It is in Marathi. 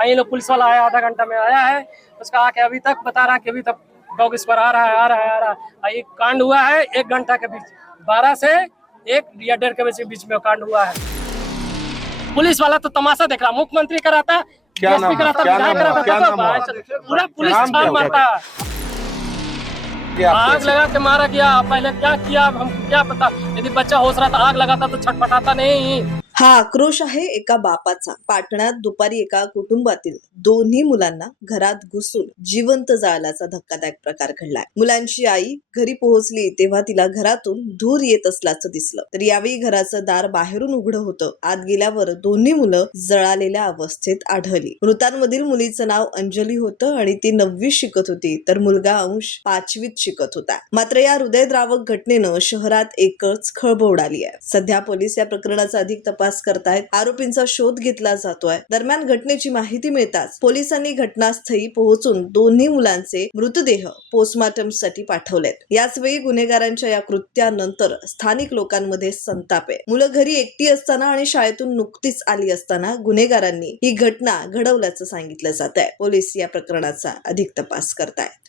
ये लोग पुलिस वाला आया, आधा घंटा में आया है, उसका आके अभी तक बता रहा है कि अभी तक डॉग इस पर आ रहा है, आ रहा है, आ रहा है। ये कांड हुआ है 1 घंटा के बीच, 12 से 1 या 1:30 के बीच में कांड हुआ है। पुलिस वाला तो तमाशा देख रहा, मुख्यमंत्री कराता, क्या नाम पूरा पुलिस छान मारता। आग लगा के मारा गया। पहले क्या किया हमको क्या पता, यदि बच्चा होश रहा था आग लगाता तो छटपटाता नहीं। हा आक्रोश आहे एका बापाचा। पाटणात दुपारी एका कुटुंबातील दोन्ही मुलांना घरात घुसून जिवंत जाळल्याचा धक्कादायक प्रकार घडलाय। मुलांची आई घरी पोहोचली तेव्हा तिला घरातून धूर येत असल्याचं दिसलं, तर यावेळी घराचं दार बाहेरून उघडं होतं। आत गेल्यावर दोन्ही मुलं जळालेल्या अवस्थेत आढळली। मृतांमधील मुलीचं नाव अंजली होतं आणि ती 9वीत शिकत होती, तर मुलगा अंश 5वीत शिकत होता। मात्र या हृदयद्रावक घटनेनं शहरात एकच खळबळ उडाली आहे। सध्या पोलीस या प्रकरणाचा अधिक तपास करतायत, आरोपींचा शोध घेतला जातोय। दरम्यान घटनेची माहिती मिळताच पोलिसांनी घटनास्थळी पोहोचून दोन्ही मुलांचे मृतदेह पोस्टमॉर्टमसाठी पाठवलेत। याच वेळी गुन्हेगारांच्या या कृत्यानंतर स्थानिक लोकांमध्ये संताप आहे। मुलं घरी एकटी असताना आणि शाळेतून नुकतीच आली असताना गुन्हेगारांनी ही घटना घडवल्याचं सांगितलं जात आहे। पोलीस या प्रकरणाचा अधिक तपास करतायत।